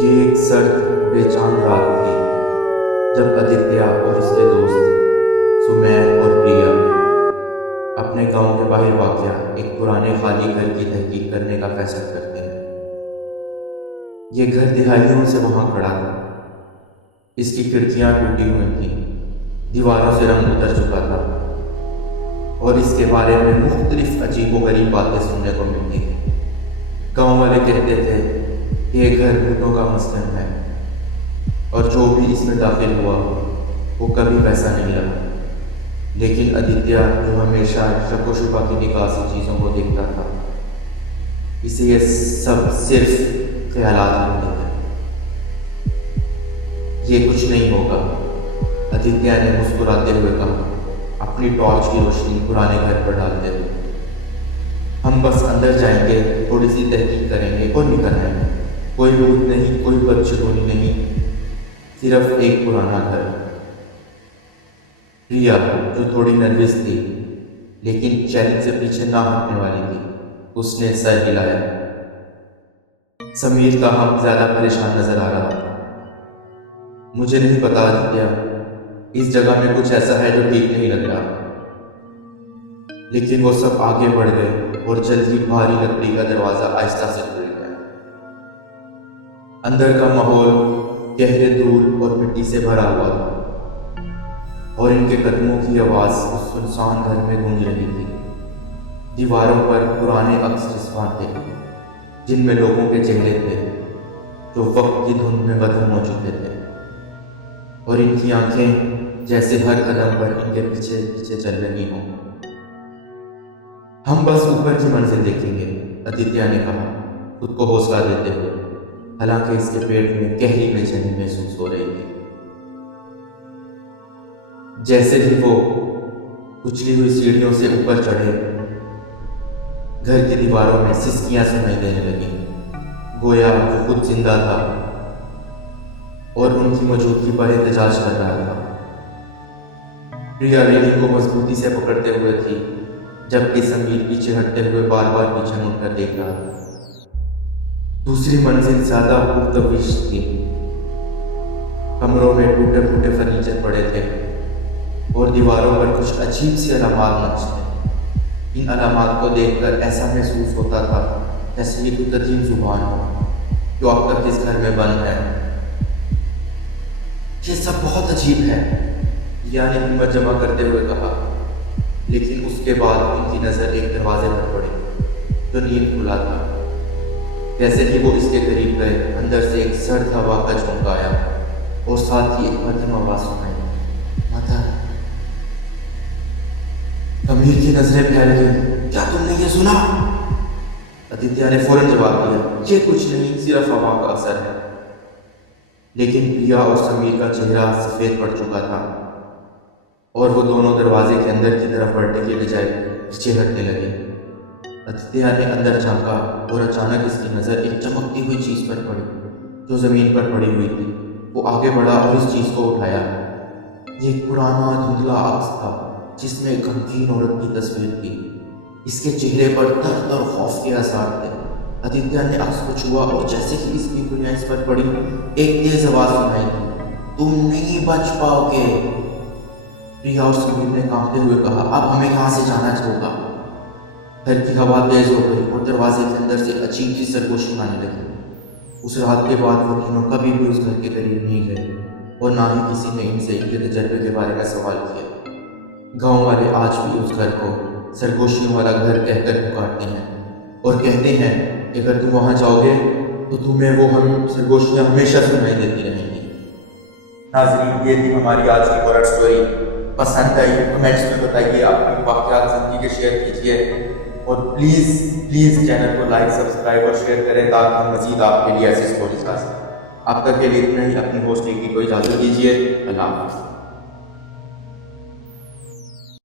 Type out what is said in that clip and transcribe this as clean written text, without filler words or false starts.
ये एक सर्द बेचान रात थी जब आदित्य और उसके दोस्त सुमैर और प्रिया अपने गांव के बाहर वाक़या एक पुराने खाली घर की तहकीक करने का फैसला करते हैं। ये घर दिहाइयों से वहां खड़ा था। इसकी खिड़कियां टूटी हुई थीं, दीवारों से रंग उतर चुका था और इसके बारे में मुख्तलिफ अजीबोगरीब बातें सुनने को मिलती थी। गाँव वाले कहते थे कि ये घर भूतों का मस्कन है और जो भी इसमें दाखिल हुआ वो कभी वैसा नहीं रहा। लेकिन आदित्य, जो हमेशा शक व शुबा की निगाह से चीज़ों को देखता था, इसे ये सब सिर्फ ख्यालात लगते थे। ये कुछ नहीं होगा, आदित्य ने मुस्कुराते हुए कहा, अपनी टॉर्च की रोशनी पुराने घर पर डालते हुए। हम बस अंदर जाएंगे, थोड़ी सी तहकीक करेंगे और निकल आएंगे। कोई भूत नहीं, कोई बदशगुनी नहीं, सिर्फ एक पुराना घर। प्रिया, जो थोड़ी नर्वस थी लेकिन चैलेंज से पीछे ना हटने वाली थी, उसने सर हिलाया। समीर का हम ज्यादा परेशान नजर आ रहा था। मुझे नहीं पता आदित्य, इस जगह में कुछ ऐसा है जो ठीक नहीं लग रहा। लेकिन वो सब आगे बढ़ गए और जल्द ही भारी लकड़ी का दरवाजा आहिस्ता से खुल गया। अंदर का माहौल गहरे धूल और मिट्टी से भरा हुआ था और इनके कदमों की आवाज उस सुनसान घर में गूंज रही थी। दीवारों पर पुराने अक्स चिपके थे जिनमें लोगों के चेहरे थे जो वक्त की धुंध में बदम हो चुके थे और इनकी आंखें जैसे हर कदम पर इनके पीछे पीछे चल रही हों। हम बस ऊपर की मंजिल देखेंगे, आदित्य ने कहा, खुद को हौसला देते हुए। हालांकि इसके पेट में गहरी बेचैनी महसूस हो रही थी। जैसे ही वो उछली हुई सीढ़ियों से ऊपर चढ़े, घर की दीवारों में सिसकियां सुनाई देने लगी, गोया वो खुद जिंदा था और उनकी मौजूदगी पर एहतजाज कर रहा था। प्रिया रेलिंग को मजबूती से पकड़ते हुए थी, जबकि समीर पीछे हटते हुए बार बार पीछे मुड़कर देख रहा था। दूसरी मंजिल ज्यादा पुरतविश थी। कमरों में टूटे फूटे फर्नीचर पड़े थे और दीवारों पर कुछ अजीब सी अलामात नक्श थे। इन अलामात को देखकर ऐसा महसूस होता था जैसे ये कोई कदीम जुबान हो जो अब तक इस घर में बंद है। ये सब बहुत अजीब है, रिया ने हिम्मत जमा करते हुए कहा। लेकिन उसके बाद उनकी नजर एक दरवाजे पर पड़ी जो नींद खुला था। जैसे ही वो इसके करीब गए, अंदर से एक सर्द हवा का झोंका आया और साथ ही एक मध्यम आवाज सुनाई, मदर। समीर की नजरें फैल गई। क्या तुमने ये सुना? आदित्य ने फौरन जवाब दिया, ये कुछ नहीं, सिर्फ हवा का असर है। लेकिन प्रिया और समीर का चेहरा सफेद पड़ चुका था और वो दोनों दरवाजे के अंदर की तरफ बढ़ने के बजाय पीछे हटने लगे। आदित्य ने अंदर झांका और अचानक इसकी नज़र एक चमकती हुई चीज़ पर पड़ी जो ज़मीन पर पड़ी हुई थी। वो आगे बढ़ा और इस चीज़ को उठाया। ये एक पुराना धुंधला अक्स था जिसमें एक गमगीन औरत की तस्वीर थी। इसके चेहरे पर दर्द और खौफ के आसार थे। आदित्य ने अक्स को छुआ और जैसे ही इसकी दुनिया इस पर पड़ी, एक तेज आवाज़ सुनाई दी, तुम नहीं बच पाओगे। प्रिया और समीर ने कांपते हुए कहा, अब हमें यहाँ से जाना होगा। घर की हवा तेज हो गई और दरवाजे के अंदर से अजीब सी सरगोशी आने लगी। उस रात के बाद वो तीनों कभी भी उस घर के करीब नहीं गए और ना ही किसी ने इनसे इनके तजर्बे के बारे में सवाल किया। गांव वाले आज भी उस घर को सरगोशियों वाला घर कहकर पुकारते हैं और कहते हैं कि अगर तुम वहां जाओगे तो तुम्हें वो हम सरगोशियां हमेशा सुनाई देती रहेंगी। नाज़रीन, ये थी हमारी आज की हॉरर स्टोरी। पसंद आई कमेंट्स में बताइए, अपने वाक़यात ज़िंदगी के शेयर कीजिए और प्लीज़ चैनल को लाइक, सब्सक्राइब और शेयर करें ताकि हम मज़ीद आपके लिए ऐसी स्टोरीज ला सकें। अब तक के लिए इतना ही। अपनी होस्ट की कोई इजाज़त दीजिए। अल्लाह हाफ़िज़।